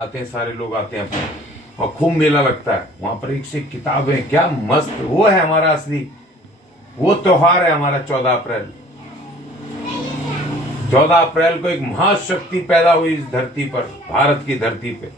आते हैं, सारे लोग आते हैं अपने, और खूब मेला लगता है वहां पर। एक से किताबें, क्या मस्त। वो है हमारा असली, वो त्योहार है हमारा 14 अप्रैल। 14 अप्रैल को एक महाशक्ति पैदा हुई इस धरती पर, भारत की धरती पे।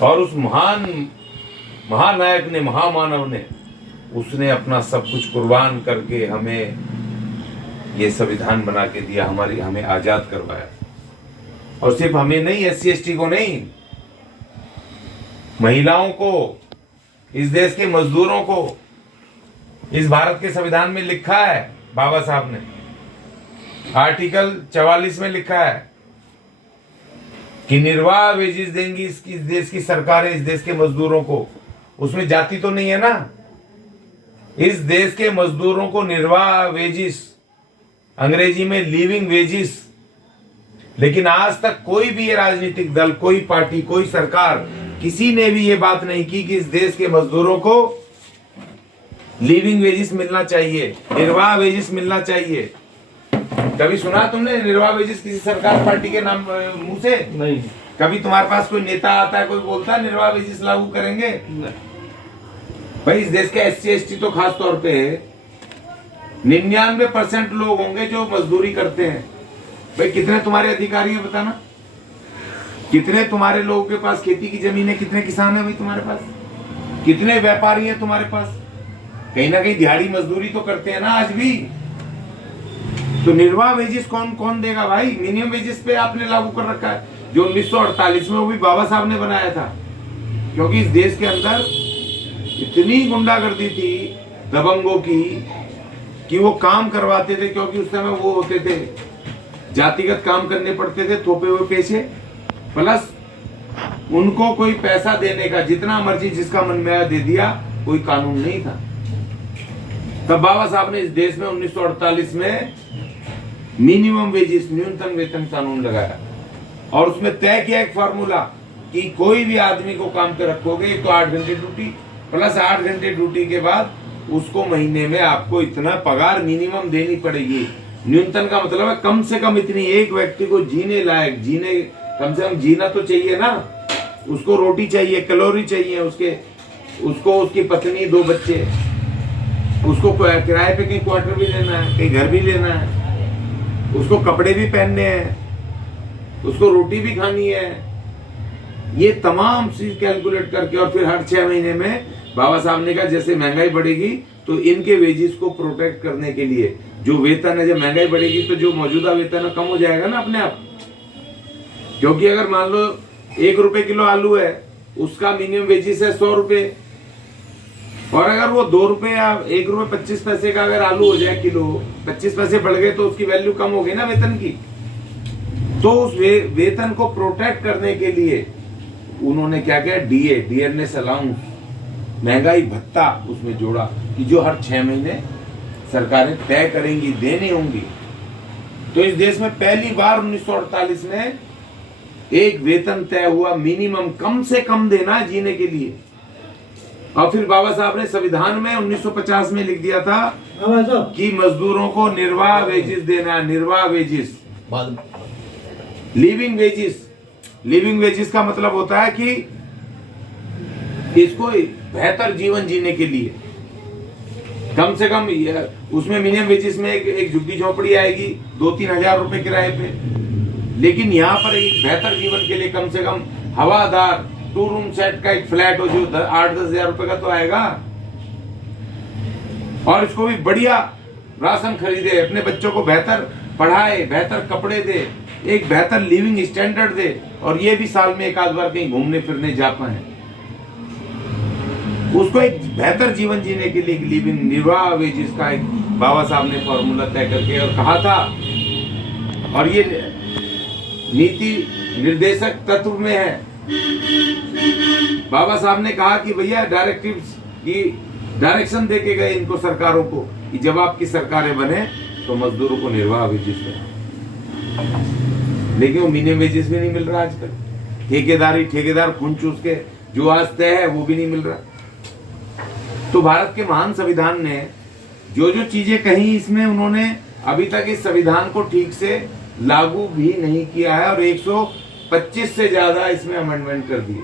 और उस महानायक ने, महामानव ने, उसने अपना सब कुछ कुर्बान करके हमें ये संविधान बना के दिया, हमें आजाद करवाया। और सिर्फ हमें नहीं, SC ST को नहीं, महिलाओं को, इस देश के मजदूरों को। इस भारत के संविधान में लिखा है, बाबा साहब ने आर्टिकल 44 में लिखा है कि निर्वाह वेजिस देंगी इस देश की सरकारें इस देश के मजदूरों को। उसमें जाति तो नहीं है ना। इस देश के मजदूरों को निर्वाह वेजिस, अंग्रेजी में लिविंग वेजिस। लेकिन आज तक कोई भी ये राजनीतिक दल, कोई पार्टी, कोई सरकार, किसी ने भी ये बात नहीं की कि इस देश के मजदूरों को लिविंग वेजिस मिलना चाहिए, निर्वाह वेजिस मिलना चाहिए। कभी सुना तुमने निर्वाह वेजिस किसी सरकार, पार्टी के नाम मुंह से? नहीं। कभी तुम्हारे पास कोई नेता आता है, कोई बोलता है निर्वाह वेजिस लागू करेंगे? नहीं। भाई इस देश के SC ST तो खास तौर पे 99% लोग होंगे जो मजदूरी करते हैं। भाई कितने तुम्हारे अधिकारी हैं बताना? कितने तुम्हारे लोगों के पास खेती की जमीन है? कितने किसान हैं भाई तुम्हारे पास? कितने व्यापारी हैं तुम्हारे पास? कहीं ना कहीं दिहाड़ी मजदूरी तो करते हैं ना आज भी। तो निर्वाह वेजिस कौन देगा भाई? मिनिमम वेजिस पे आपने लागू कर रखा है, जो 1948 में वो भी बाबा साहब ने बनाया था। क्योंकि इस देश के अंदर इतनी गुंडागर्दी थी दबंगों की कि वो काम करवाते थे, क्योंकि उस समय वो होते थे, जातिगत काम करने पड़ते थे, थोपे हुए पैसे, प्लस उनको कोई पैसा देने का जितना मर्जी जिसका मन में आया दे दिया, कोई कानून नहीं था। तब बाबा साहब ने इस देश में 1948 में मिनिमम वेजिस, न्यूनतम वेतन कानून लगाया। और उसमें तय किया एक फॉर्मूला कि कोई भी आदमी को काम पे रखोगे तो 8 घंटे ड्यूटी, प्लस 8 घंटे ड्यूटी के बाद उसको महीने में आपको इतना पगार मिनिमम देनी पड़ेगी। न्यूनतम का मतलब है कम से कम इतनी, एक व्यक्ति को जीने लायक, कम से कम जीना तो चाहिए ना। उसको रोटी चाहिए, कैलोरी चाहिए, उसको उसकी पत्नी, 2 बच्चे, उसको किराए पे कहीं क्वार्टर भी लेना है, कहीं घर भी लेना है, उसको कपड़े भी पहनने हैं, उसको रोटी भी खानी है। ये तमाम चीज कैलकुलेट करके, और फिर हर 6 महीने में बाबा साहब ने कहा जैसे महंगाई बढ़ेगी तो इनके वेजिस को प्रोटेक्ट करने के लिए जो वेतन है, जब महंगाई बढ़ेगी तो जो मौजूदा वेतन है कम हो जाएगा ना अपने आप। क्योंकि अगर मान लो 1 रुपए किलो आलू है, उसका मिनिमम वेजिस है 100 रुपए, और अगर वो 2 रुपए या 1 रुपए 25 पैसे का अगर आलू हो जाए किलो, 25 पैसे बढ़ गए तो उसकी वैल्यू कम हो गई ना वेतन की। तो उस वेतन को प्रोटेक्ट करने के लिए उन्होंने क्या किया, डियरनेस अलाउंस, महंगाई भत्ता उसमें जोड़ा कि जो हर 6 महीने सरकारें तय करेंगी, देनी होंगी। तो इस देश में पहली बार 1948 में एक वेतन तय हुआ, मिनिमम, कम से कम देना है जीने के लिए। और फिर बाबा साहब ने संविधान में 1950 में लिख दिया था कि मजदूरों को निर्वाह वेजिस देना है, निर्वाह wages, living wages. Living wages का मतलब होता है कि इसको बेहतर जीवन जीने के लिए कम से कम, उसमें मिनिमम वेजिस में एक झुग्गी झोपड़ी आएगी 2-3 हजार रुपए किराए पे। लेकिन यहाँ पर एक बेहतर जीवन के लिए कम से कम हवादार 2 रूम सेट का एक फ्लैट हो, जो 8-10 हजार रुपए का तो आएगा। और इसको भी बढ़िया राशन खरीदे, अपने बच्चों को बेहतर पढ़ाए, बेहतर कपड़े दे, एक बेहतर लिविंग स्टैंडर्ड दे, और ये भी साल में 1 आध बार कहीं घूमने फिरने जा पाए। उसको एक बेहतर जीवन जीने के लिए लिविंग, निर्वाह वेजिस का एक बाबा साहब ने फॉर्मूला तय करके और कहा था। और ये नीति निर्देशक तत्व में है। बाबा साहब ने कहा कि भैया डायरेक्टिव्स की डायरेक्शन दे के गए इनको, सरकारों को, कि जब आपकी सरकारें बने तो मजदूरों को निर्वाह वेजिस दें। लेकिन वो मिनिमम वेजिस भी नहीं मिल रहा आजकल। ठेकेदार खून चूस के जो आज तय है वो भी नहीं मिल रहा। तो भारत के महान संविधान ने जो जो चीजें कही, इसमें उन्होंने अभी तक इस संविधान को ठीक से लागू भी नहीं किया है और 125 से ज्यादा इसमें अमेंडमेंट कर दिए।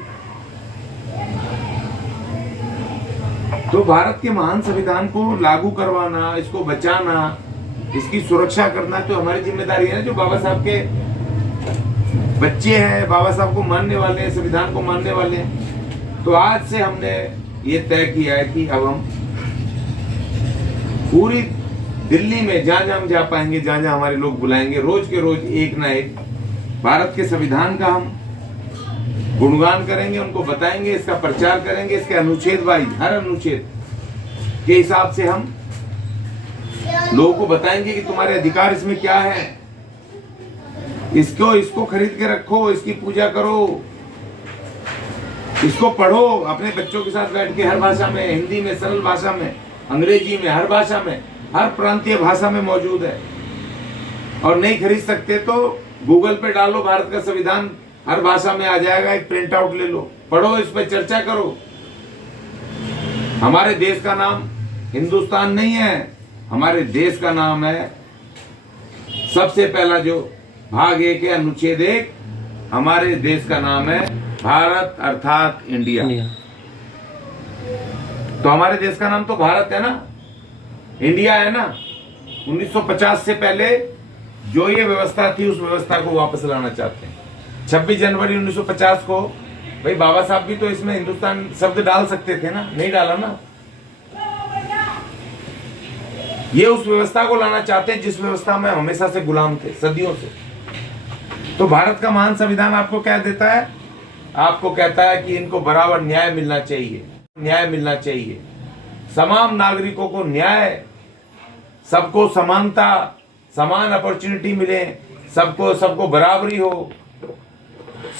तो भारत के महान संविधान को लागू करवाना, इसको बचाना, इसकी सुरक्षा करना तो हमारी जिम्मेदारी है। जो बाबा साहब के बच्चे हैं, बाबा साहब को मानने वाले हैं, संविधान को मानने वाले हैं, तो आज से हमने ये तय किया है कि अब हम पूरी दिल्ली में जहां जहां हम जा पाएंगे, जहां जहां हमारे लोग बुलाएंगे, रोज के रोज एक ना एक भारत के संविधान का हम गुणगान करेंगे, उनको बताएंगे, इसका प्रचार करेंगे, इसके अनुच्छेद वाइज हर अनुच्छेद के हिसाब से हम लोगों को बताएंगे कि तुम्हारे अधिकार इसमें क्या है, इसको खरीद के रखो, इसकी पूजा करो, इसको पढ़ो अपने बच्चों के साथ बैठ के, हर भाषा में, हिंदी में, सरल भाषा में, अंग्रेजी में, हर भाषा में, हर प्रांतीय भाषा में मौजूद है। और नहीं खरीद सकते तो गूगल पे डालो भारत का संविधान, हर भाषा में आ जाएगा, एक प्रिंट आउट ले लो, पढ़ो, इस पर चर्चा करो। हमारे देश का नाम हिंदुस्तान नहीं है, हमारे देश का नाम है, सबसे पहला जो भाग 1 है अनुच्छेद 1, हमारे देश का नाम है भारत अर्थात इंडिया। तो हमारे देश का नाम तो भारत है ना, इंडिया है ना। 1950 से पहले जो ये व्यवस्था थी, उस व्यवस्था को वापस लाना चाहते हैं। 26 जनवरी 1950 को भाई बाबा साहब भी तो इसमें हिंदुस्तान शब्द डाल सकते थे ना, नहीं डाला ना। ये उस व्यवस्था को लाना चाहते हैं जिस व्यवस्था में हमेशा से गुलाम थे, सदियों से। तो भारत का महान संविधान आपको क्या देता है? आपको कहता है कि इनको बराबर न्याय मिलना चाहिए, न्याय मिलना चाहिए, तमाम नागरिकों को न्याय, सबको समानता, समान अपॉर्चुनिटी मिले, सबको बराबरी हो,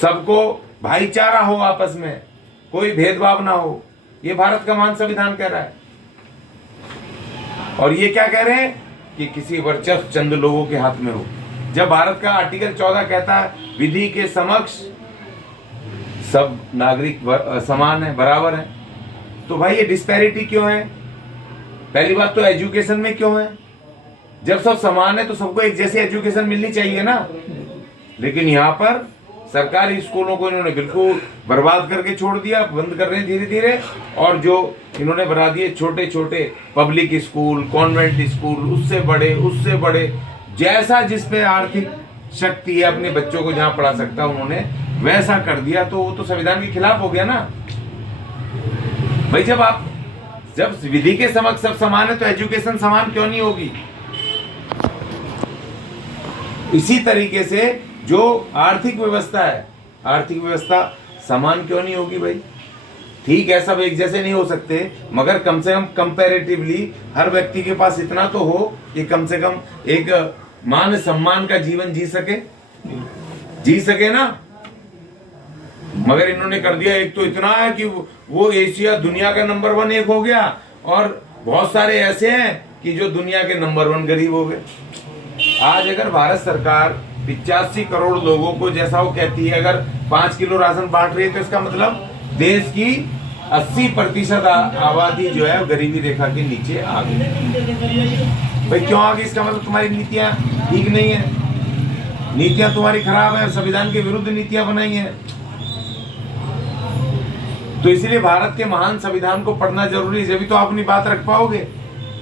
सबको भाईचारा हो, आपस में कोई भेदभाव ना हो। ये भारत का महान संविधान कह रहा है। और ये क्या कह रहे हैं कि किसी वर्चस्व चंद लोगों के हाथ में हो। जब भारत का आर्टिकल 14 कहता है विधि के समक्ष सब नागरिक समान है, बराबर है, तो भाई ये डिस्पैरिटी क्यों है? पहली बात तो एजुकेशन में क्यों है? जब सब समान है तो सबको एक जैसी एजुकेशन मिलनी चाहिए ना। लेकिन यहाँ पर सरकारी स्कूलों को इन्होंने बिल्कुल बर्बाद करके छोड़ दिया, बंद कर रहे हैं धीरे धीरे। और जो इन्होंने बना दिए छोटे छोटे पब्लिक स्कूल, कॉन्वेंट स्कूल, उससे बड़े, जैसा जिस पे आर्थिक शक्ति है अपने बच्चों को जहां पढ़ा सकता उन्होंने वैसा कर दिया। तो वो तो संविधान के खिलाफ हो गया ना भाई। जब विधि के समक्ष सब समान है तो एजुकेशन समान क्यों नहीं होगी? इसी तरीके से जो आर्थिक व्यवस्था है, आर्थिक व्यवस्था समान क्यों नहीं होगी भाई? ठीक है, सब एक जैसे नहीं हो सकते, मगर कम से कम कंपैरेटिवली हर व्यक्ति के पास इतना तो हो कि कम से कम एक मान सम्मान का जीवन जी सके ना। मगर इन्होंने कर दिया, एक तो इतना है कि वो एशिया दुनिया का नंबर 1 एक हो गया, और बहुत सारे ऐसे हैं कि जो दुनिया के नंबर 1 गरीब हो गए। आज अगर भारत सरकार 85 करोड़ लोगों को, जैसा वो कहती है, अगर 5 किलो राशन बांट रही है तो इसका मतलब देश की 80% आबादी जो है गरीबी रेखा के नीचे आ गई। भाई क्यों आ गई? इसका मतलब तुम्हारी नीतियां ठीक नहीं है, नीतियां तुम्हारी खराब है, संविधान के विरुद्ध नीतियां बनाई हैं। तो इसलिए भारत के महान संविधान को पढ़ना जरूरी है, जब तो आप अपनी बात रख पाओगे,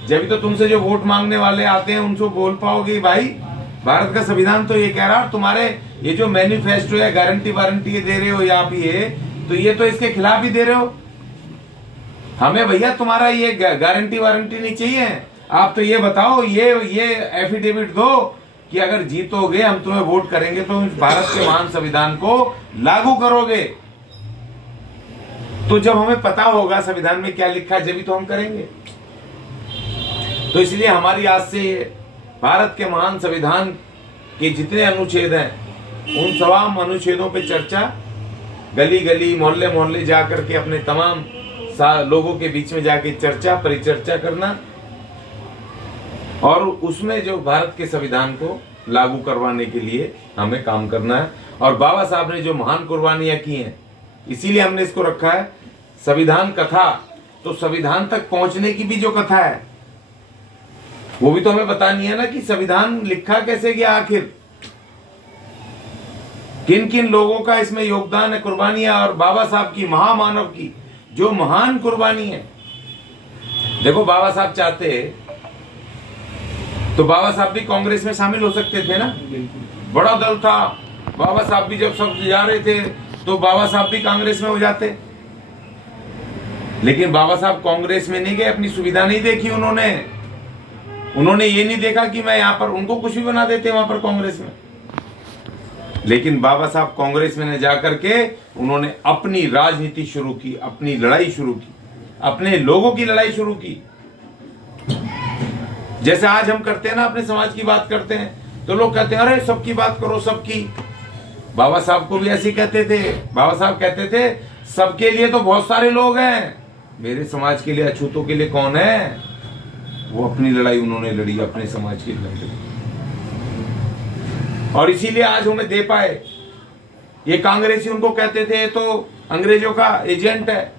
जब तो तुमसे जो वोट मांगने वाले आते हैं उनसे बोल पाओगे भाई भारत का संविधान तो ये कह रहा है, तुम्हारे ये जो मैनिफेस्टो है, गारंटी वारंटी ये दे रहे हो आप, ये तो इसके खिलाफ ही दे रहे हो। हमें भैया तुम्हारा ये गारंटी वारंटी नहीं चाहिए, आप तो ये बताओ, ये एफिडेविट दो कि अगर जीतोगे हम तुम्हें वोट करेंगे तो भारत के महान संविधान को लागू करोगे। तो जब हमें पता होगा संविधान में क्या लिखा है, जब तो हम करेंगे। तो इसलिए हमारी आज से भारत के महान संविधान के जितने अनुच्छेद हैं उन तमाम अनुच्छेदों पे चर्चा, गली गली, मोहल्ले मोहल्ले जाकर के अपने तमाम लोगों के बीच में जाके चर्चा, परिचर्चा करना, और उसमें जो भारत के संविधान को लागू करवाने के लिए हमें काम करना है। और बाबा साहब ने जो महान कुर्बानियां की हैं, इसीलिए हमने इसको रखा है संविधान कथा। तो संविधान तक पहुंचने की भी जो कथा है वो भी तो हमें बतानी है ना, कि संविधान लिखा कैसे गया आखिर, किन किन लोगों का इसमें योगदान है, कुर्बानियां, और बाबा साहब की, महामानव की जो महान कुर्बानी है। देखो बाबा साहब चाहते तो बाबा साहब भी कांग्रेस में शामिल हो सकते थे ना, बड़ा दल था। बाबा साहब भी जब सब जा रहे थे तो बाबा साहब भी कांग्रेस में हो जाते, लेकिन बाबा साहब कांग्रेस में नहीं गए, अपनी सुविधा नहीं देखी उन्होंने ये नहीं देखा कि मैं यहाँ पर, उनको कुछ भी बना देते वहां पर कांग्रेस में। लेकिन बाबा साहब कांग्रेस में न जाकर के उन्होंने अपनी राजनीति शुरू की, अपनी लड़ाई शुरू की, अपने लोगों की लड़ाई शुरू की। जैसे आज हम करते हैं ना, अपने समाज की बात करते हैं तो लोग कहते हैं अरे सबकी बात करो, सबकी। बाबा साहब को भी ऐसे कहते थे। बाबा साहब कहते थे सबके लिए तो बहुत सारे लोग हैं, मेरे समाज के लिए, अछूतों के लिए कौन है। वो अपनी लड़ाई उन्होंने लड़ी, अपने समाज की लड़ाई, और इसीलिए आज उन्हें दे पाए। ये कांग्रेसी उनको कहते थे तो अंग्रेजों का एजेंट है।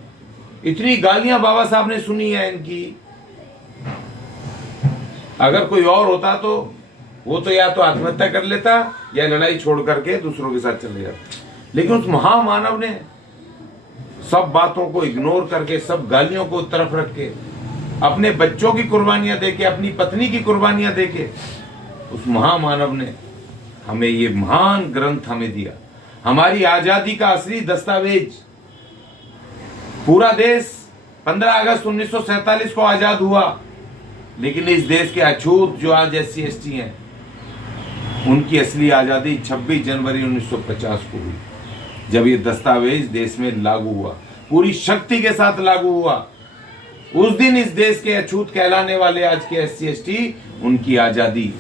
इतनी गालियां बाबा साहब ने सुनी है इनकी। अगर कोई और होता तो वो तो या तो आत्महत्या कर लेता या लड़ाई छोड़ करके दूसरों के साथ चले जाता, लेकिन उस महामानव ने सब बातों को इग्नोर करके, सब गालियों को तरफ रख के, अपने बच्चों की कुर्बानियां देके, अपनी पत्नी की कुर्बानियां देके, उस महामानव ने हमें ये महान ग्रंथ हमें दिया, हमारी आजादी का असली दस्तावेज। पूरा देश 15 अगस्त 1947 को आजाद हुआ, लेकिन इस देश के अछूत जो आज SC ST हैं, उनकी असली आजादी 26 जनवरी 1950 को हुई, जब ये दस्तावेज देश में लागू हुआ, पूरी शक्ति के साथ लागू हुआ। उस दिन इस देश के अछूत कहलाने वाले आज के SC ST, उनकी आजादी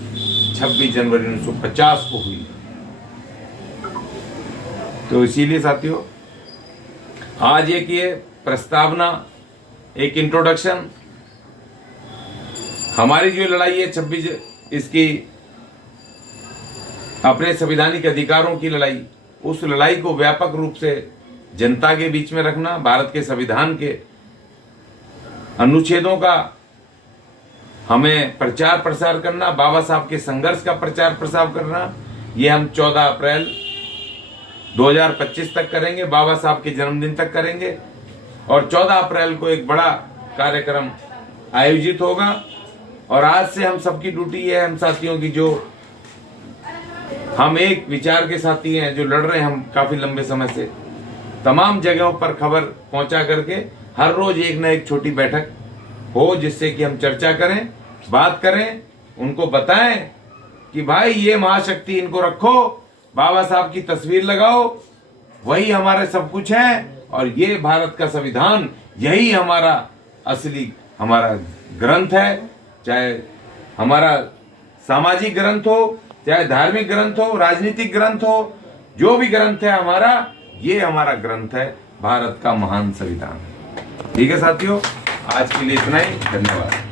26 जनवरी 1950 को हुई। तो इसीलिए साथियों, आज एक ये प्रस्तावना, एक इंट्रोडक्शन, हमारी जो लड़ाई है 26 इसकी अपने संवैधानिक अधिकारों की लड़ाई, उस लड़ाई को व्यापक रूप से जनता के बीच में रखना, भारत के संविधान के अनुच्छेदों का हमें प्रचार प्रसार करना, बाबा साहब के संघर्ष का प्रचार प्रसार करना, ये हम 14 अप्रैल 2025 तक करेंगे, बाबा साहब के जन्मदिन तक करेंगे। और 14 अप्रैल को एक बड़ा कार्यक्रम आयोजित होगा। और आज से हम सबकी ड्यूटी है, हम साथियों की, जो हम एक विचार के साथी हैं, जो लड़ रहे हैं हम काफी लंबे समय से, तमाम जगहों पर खबर पहुंचा करके हर रोज एक न एक छोटी बैठक हो, जिससे कि हम चर्चा करें, बात करें, उनको बताएं कि भाई ये महाशक्ति इनको रखो, बाबा साहब की तस्वीर लगाओ, वही हमारे सब कुछ है, और ये भारत का संविधान, यही हमारा असली हमारा ग्रंथ है। चाहे हमारा सामाजिक ग्रंथ हो, चाहे धार्मिक ग्रंथ हो, राजनीतिक ग्रंथ हो, जो भी ग्रंथ है हमारा, ये हमारा ग्रंथ है, भारत का महान संविधान। ठीक है साथियों, आज के लिए इतना ही, धन्यवाद।